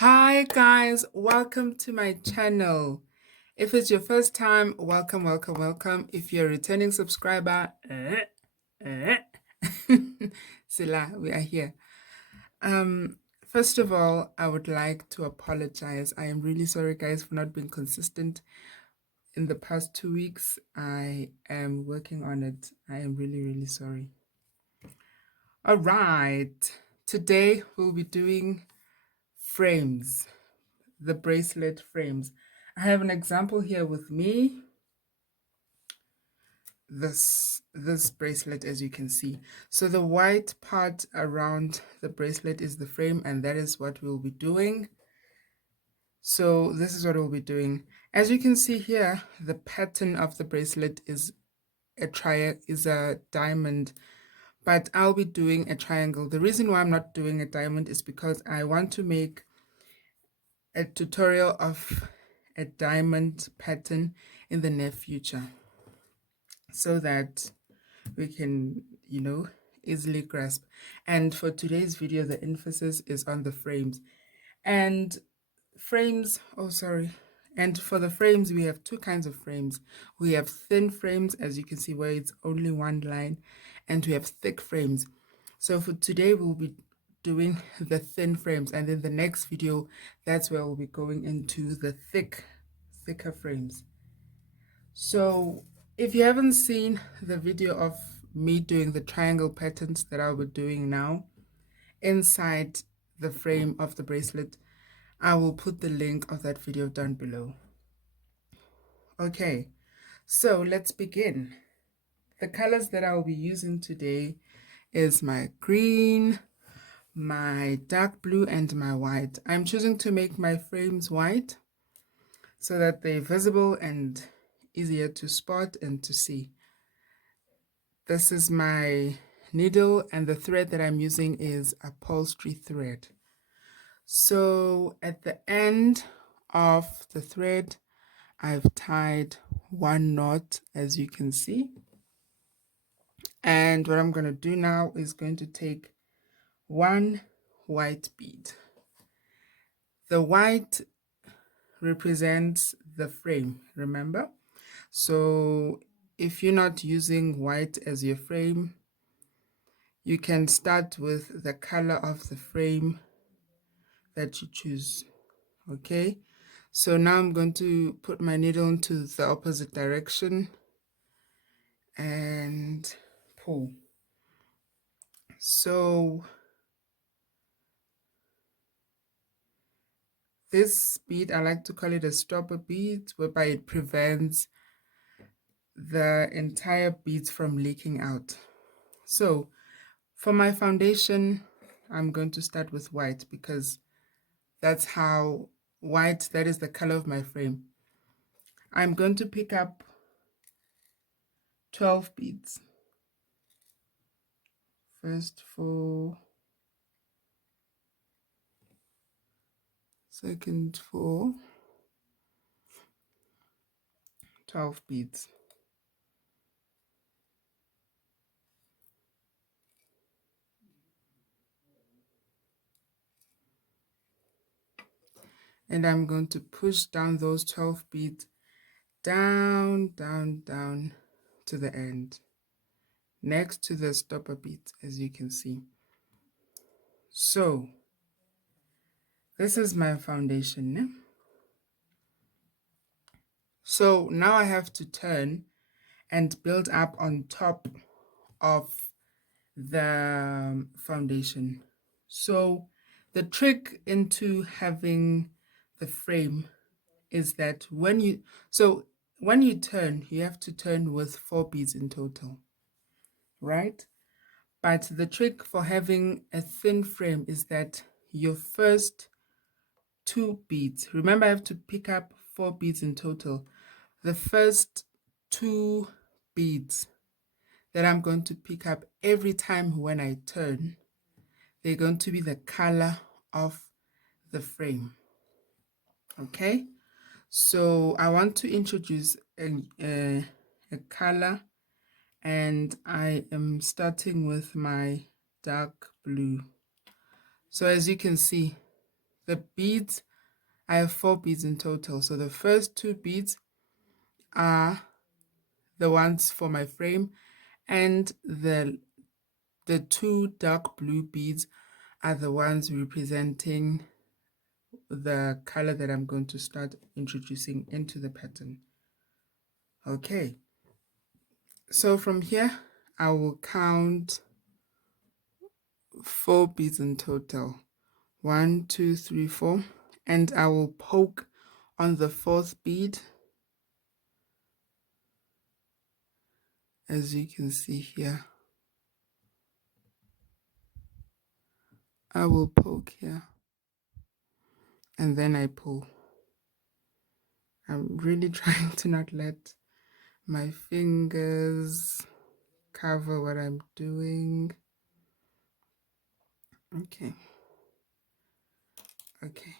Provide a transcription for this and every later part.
Hi guys, welcome to my channel. If it's your first time, welcome, welcome, welcome. If you're a returning subscriber, Sila, we are here. First of all, I would like to apologize. I am really sorry guys for not being consistent in the past 2 weeks. I am working on it. I am really, really sorry. All right, today we'll be doing frames. The bracelet frames. I have an example here with me. This bracelet, as you can see. So the white part around the bracelet is the frame, and that is what we'll be doing. So this is what we'll be doing. As you can see here, the pattern of the bracelet is a diamond, but I'll be doing a triangle. The reason why I'm not doing a diamond is because I want to make a tutorial of a diamond pattern in the near future so that we can, easily grasp. And for today's video, the emphasis is on the frames. And and for the frames, we have two kinds of frames. We have thin frames, as you can see, where it's only one line, and we have thick frames. So for today, we'll be doing the thin frames, and in the next video, that's where we'll be going into the thicker frames. So if you haven't seen the video of me doing the triangle patterns that I'll be doing now inside the frame of the bracelet, I will put the link of that video down below. Okay, so let's begin. The colors that I'll be using today is my green, my dark blue, and my white. I'm choosing to make my frames white so that they're visible and easier to spot and to see. This is my needle, and the thread that I'm using is upholstery thread. So at the end of the thread, I've tied one knot, as you can see. And what I'm going to do now is going to take one white bead. The white represents the frame, remember? So if you're not using white as your frame, you can start with the color of the frame that you choose. Okay, so now I'm going to put my needle into the opposite direction and pull. So this bead, I like to call it a stopper bead, whereby it prevents the entire beads from leaking out. So for my foundation, I'm going to start with white because that's how white, that is the color of my frame. I'm going to pick up 12 beads. First 4, second 4, 12 beads. And I'm going to push down those 12 beads down, down, down to the end, next to the stopper bead, as you can see. So this is my foundation. So now I have to turn and build up on top of the foundation. So the trick into having the frame is that when you turn, you have to turn with 4 beads in total, right? But the trick for having a thin frame is that your first 2 beads, remember I have to pick up 4 beads in total. The first 2 beads that I'm going to pick up every time when I turn, they're going to be the color of the frame. Okay, so I want to introduce a color, and I am starting with my dark blue. So as you can see, the beads, I have 4 beads in total. So the first 2 beads are the ones for my frame, and the 2 dark blue beads are the ones representing the color that I'm going to start introducing into the pattern. Okay, so from here I will count 4 beads in total. 1, 2, 3, 4, and I will poke on the 4th bead, as you can see here. I will poke here and then I pull. I'm really trying to not let my fingers cover what I'm doing. Okay. Okay.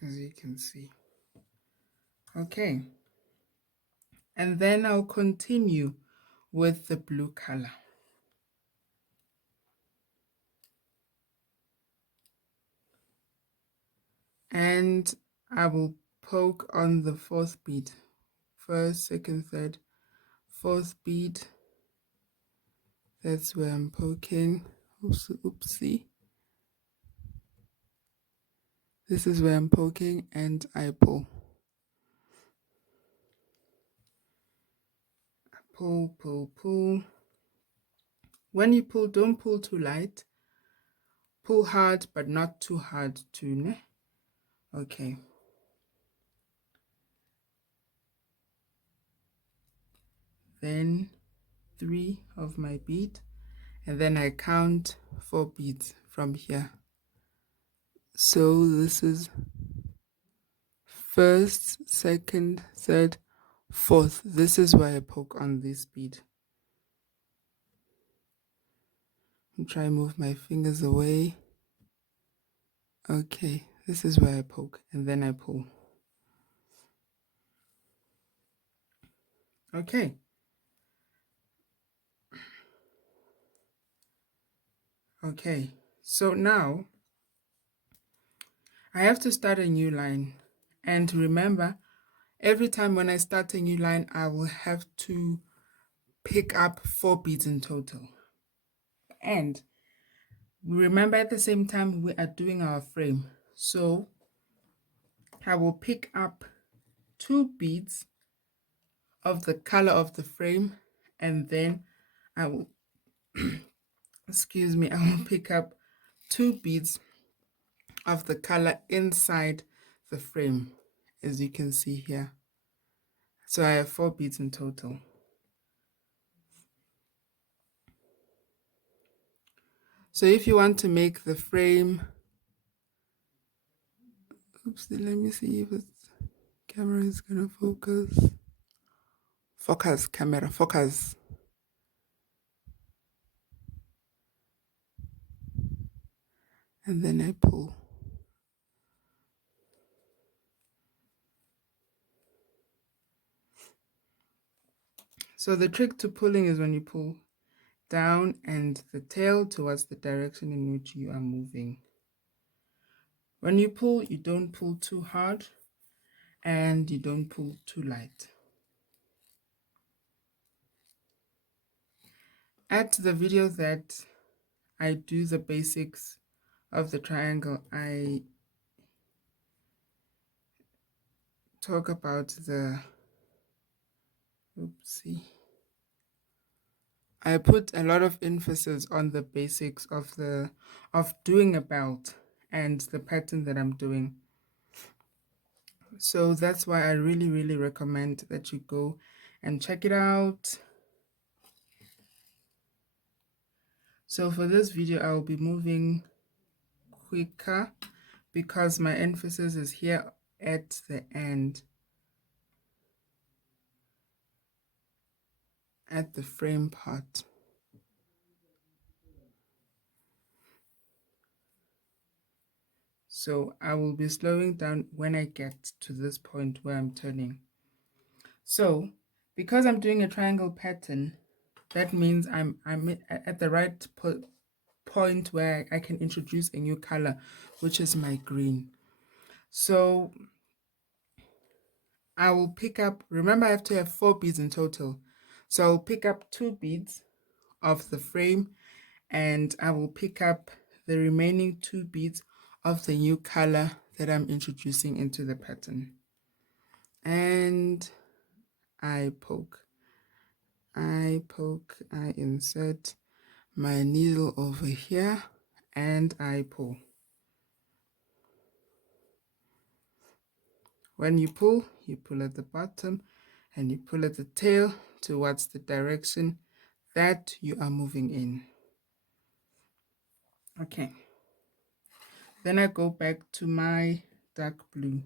As you can see. Okay. And then I'll continue with the blue color. And I will poke on the 4th bead. 1st, 2nd, 3rd, 4th bead. That's where I'm poking. Oopsie. This is where I'm poking and I pull. Pull, pull, pull. When you pull, don't pull too light. Pull hard, but not too hard too, ne? Okay. Then 3 of my bead, and then I count 4 beads from here. So this is 1st, 2nd, 3rd, 4th. This is where I poke on this bead. And try and move my fingers away. Okay, this is where I poke and then I pull. Okay. Okay, so now I have to start a new line. And remember, every time when I start a new line, I will have to pick up 4 beads in total. And remember, at the same time, we are doing our frame. So I will pick up 2 beads of the color of the frame, and then I will, excuse me, I will pick up 2 beads of the color inside the frame, as you can see here. So I have 4 beads in total. So if you want to make the frame, oopsie, let me see if the camera is gonna focus. Focus, camera, focus. And then I pull. So the trick to pulling is when you pull down and the tail towards the direction in which you are moving. When you pull, you don't pull too hard and you don't pull too light. At the video that I do the basics of the triangle, I talk about the, oopsie. I put a lot of emphasis on the basics of doing a belt and the pattern that I'm doing. So that's why I really recommend that you go and check it out. So for this video, I will be moving quicker because my emphasis is here at the end, at the frame part. So I will be slowing down when I get to this point where I'm turning. So Because I'm doing a triangle pattern, that means I'm at the right point where I can introduce a new color, which is my green. So I will pick up, remember I have to have 4 beads in total. So I'll pick up 2 beads of the frame, and I will pick up the remaining 2 beads of the new color that I'm introducing into the pattern. And I poke, I insert my needle over here, and I pull. When you pull at the bottom and you pull at the tail towards the direction that you are moving in. Okay. Then I go back to my dark blue.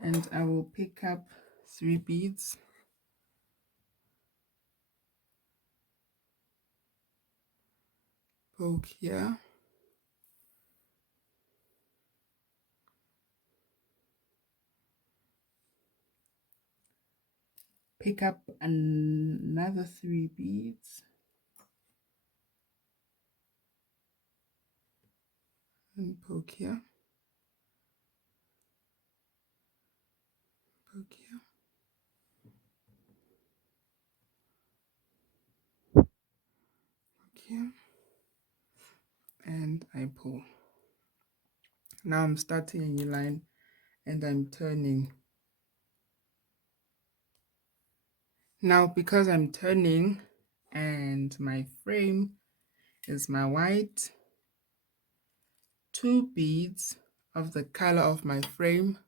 And I will pick up 3 beads. Poke here. Pick up another 3 beads. And poke here. Poke here. Poke here. And I pull. Now I'm starting a new line and I'm turning. Now because I'm turning and my frame is my white, 2 beads of the color of my frame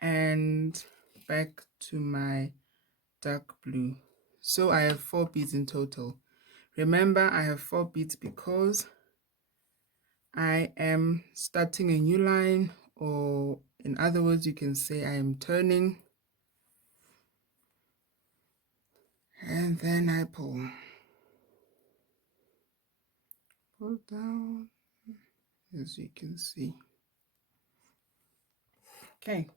and back to my dark blue. So I have 4 beads in total. Remember, I have 4 beads because I am starting a new line, or in other words, you can say I am turning, and then I pull down, as you can see. Okay,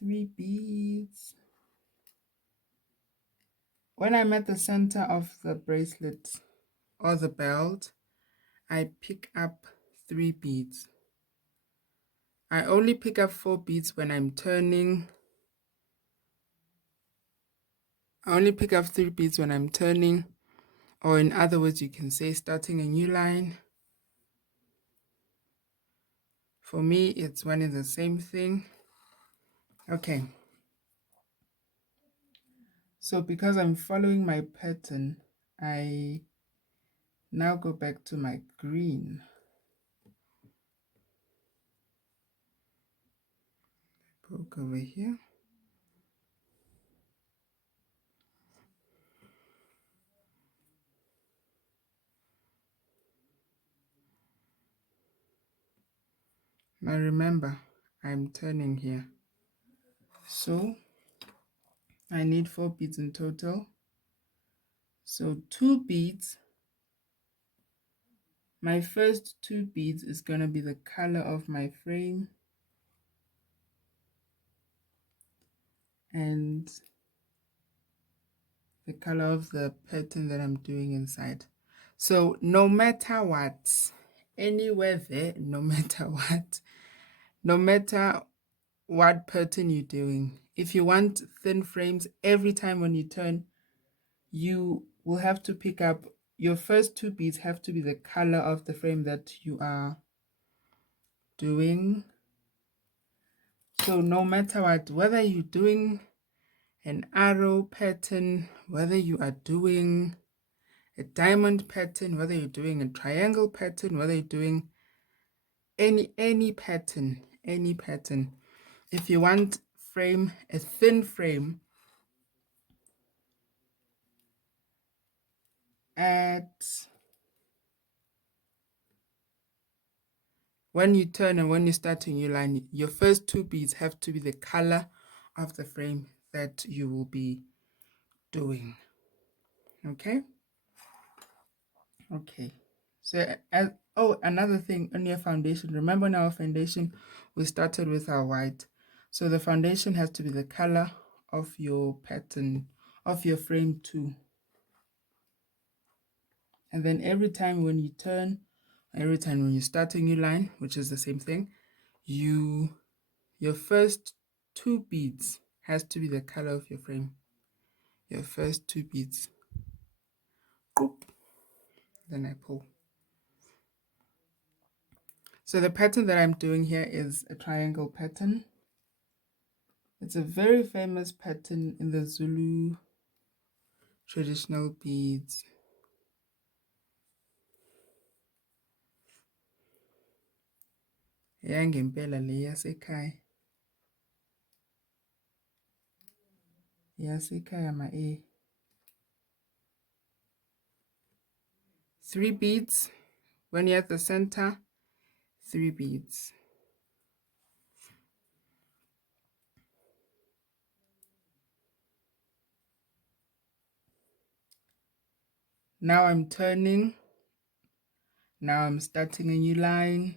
3 beads. When I'm at the center of the bracelet or the belt, I pick up 3 beads. I only pick up 4 beads when I'm turning. I only pick up 3 beads when I'm turning, or in other words, you can say starting a new line. For me, it's one and the same thing. Okay. So because I'm following my pattern, I now go back to my green. Poke over here. Now remember, I'm turning here. So I need 4 beads in total. So 2 beads. My first 2 beads is going to be the color of my frame. And the color of the pattern that I'm doing inside. So no matter what, anywhere there, no matter what pattern you're doing, if you want thin frames, every time when you turn, you will have to pick up your first 2 beads have to be the color of the frame that you are doing. So no matter what, whether you're doing an arrow pattern, whether you are doing a diamond pattern, whether you're doing a triangle pattern, whether you're doing any pattern, if you want a thin frame when you turn and when you start a new line, your first 2 beads have to be the color of the frame that you will be doing. Okay. So, as oh, another thing on your foundation. Remember, in our foundation, we started with our white. So the foundation has to be the color of your pattern, of your frame too. And then every time when you turn, every time when you start a new line, which is the same thing, your first 2 beads has to be the color of your frame. Your first 2 beads. Boop. Then I pull. So the pattern that I'm doing here is a triangle pattern. It's a very famous pattern in the Zulu traditional beads. Yangempela le yasekhaya. Yasekhaya ma 3 beads. When you're at the center, 3 beads. Now I'm turning. Now I'm starting a new line.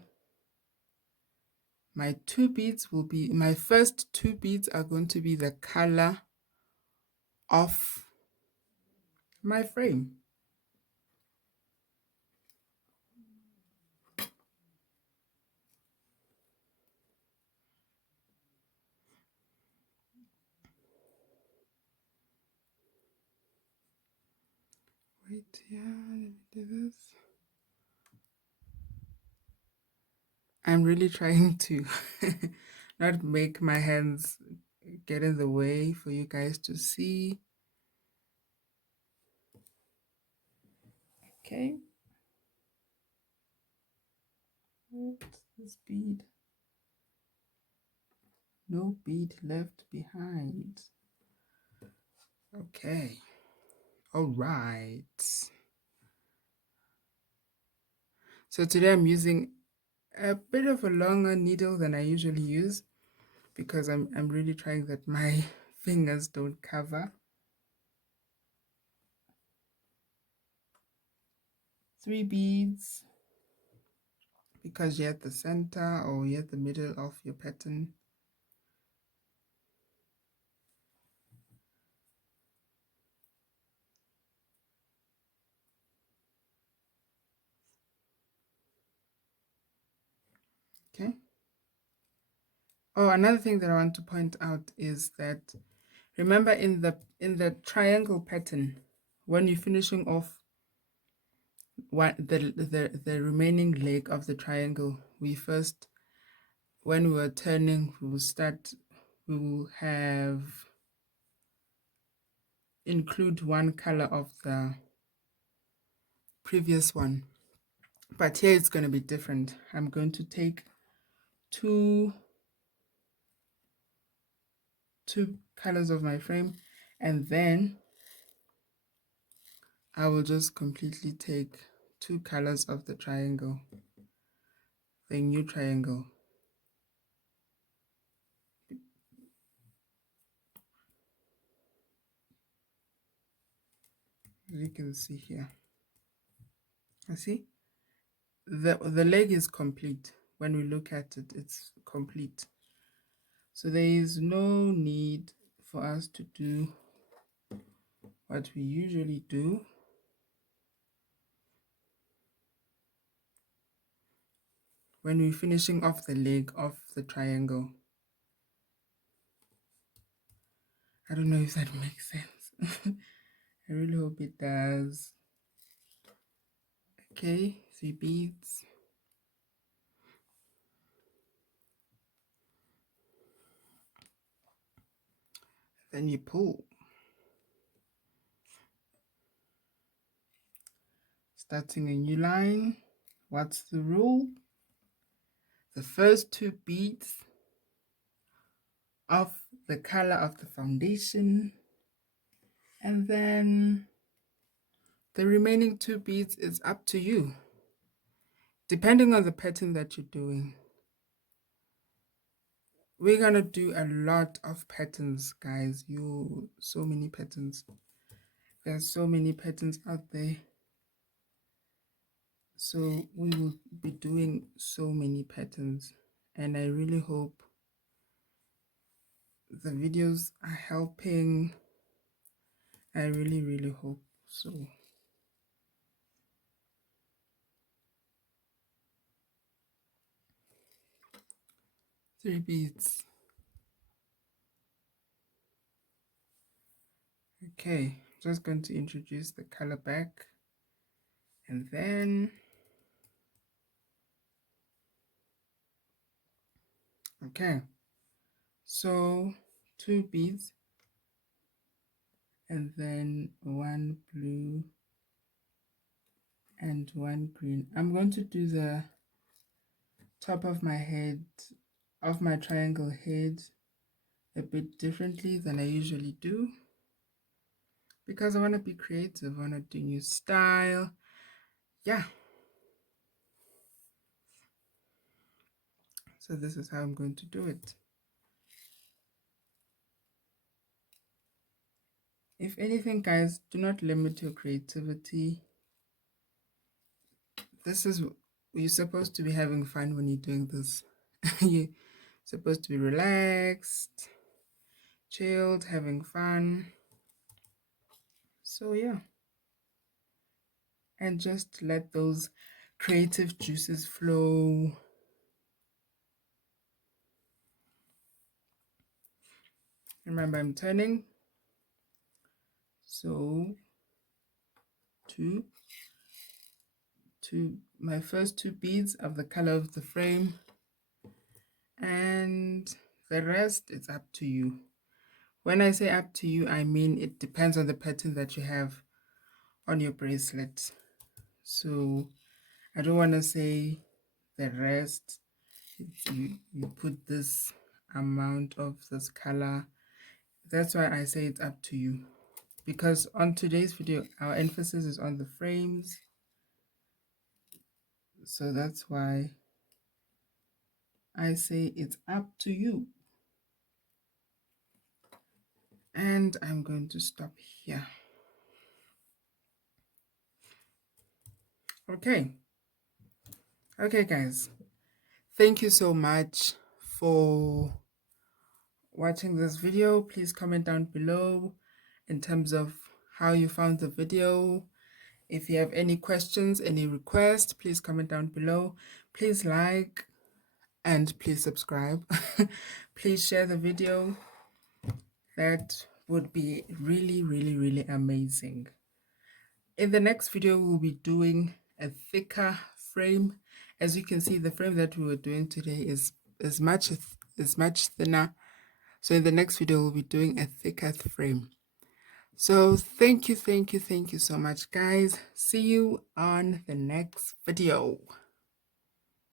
My 2 beads will be, my first 2 beads are going to be the color of my frame. Wait, yeah, let me do this. I'm really trying to not make my hands get in the way for you guys to see. Okay. What's this bead? No bead left behind. Okay. All right. So today I'm using a bit of a longer needle than I usually use because I'm really trying that my fingers don't cover. 3 beads because you're at the center or you're at the middle of your pattern. Okay. Oh, another thing that I want to point out is that remember in the triangle pattern, when you're finishing off the remaining leg of the triangle, we first, when we were turning, we will have include one color of the previous one, but here it's going to be different. I'm going to take two colors of my frame, and then I will just completely take 2 colors of the triangle, the new triangle. You can see here. I see the leg is complete. When we look at it, it's complete. So there is no need for us to do what we usually do. When we're finishing off the leg of the triangle. I don't know if that makes sense. I really hope it does. Okay, 3 beads. Then you pull. Starting a new line. What's the rule? The first 2 beads of the color of the foundation, and then the remaining 2 beads is up to you, depending on the pattern that you're doing. We're gonna do a lot of patterns, guys. So many patterns. There's so many patterns out there. So we will be doing so many patterns, and I really hope the videos are helping. I really hope so. Three beads. Okay, just going to introduce the color back, and then okay, so 2 beads, and then 1 blue and 1 green. I'm going to do the top of my head, of my triangle head, a bit differently than I usually do, because I want to be creative. I want to do new style. Yeah. So this is how I'm going to do it. If anything, guys, do not limit your creativity. This is, you're supposed to be having fun when you're doing this. You're supposed to be relaxed, chilled, having fun. So yeah. And just let those creative juices flow. Remember, I'm turning. So my first 2 beads of the color of the frame, and the rest is up to you. When I say up to you, I mean it depends on the pattern that you have on your bracelet. So I don't want to say the rest, you put this amount of this color. That's why I say it's up to you, because on today's video our emphasis is on the frames, so that's why I say it's up to you. And I'm going to stop here. Okay guys, thank you so much for watching this video. Please comment down below in terms of how you found the video. If you have any questions, any requests, please comment down below. Please like and please subscribe. Please share the video. That would be really amazing. In the next video, we'll be doing a thicker frame. As you can see, the frame that we were doing today is much thinner. So in the next video, we'll be doing a thicker frame. So thank you so much, guys. See you on the next video.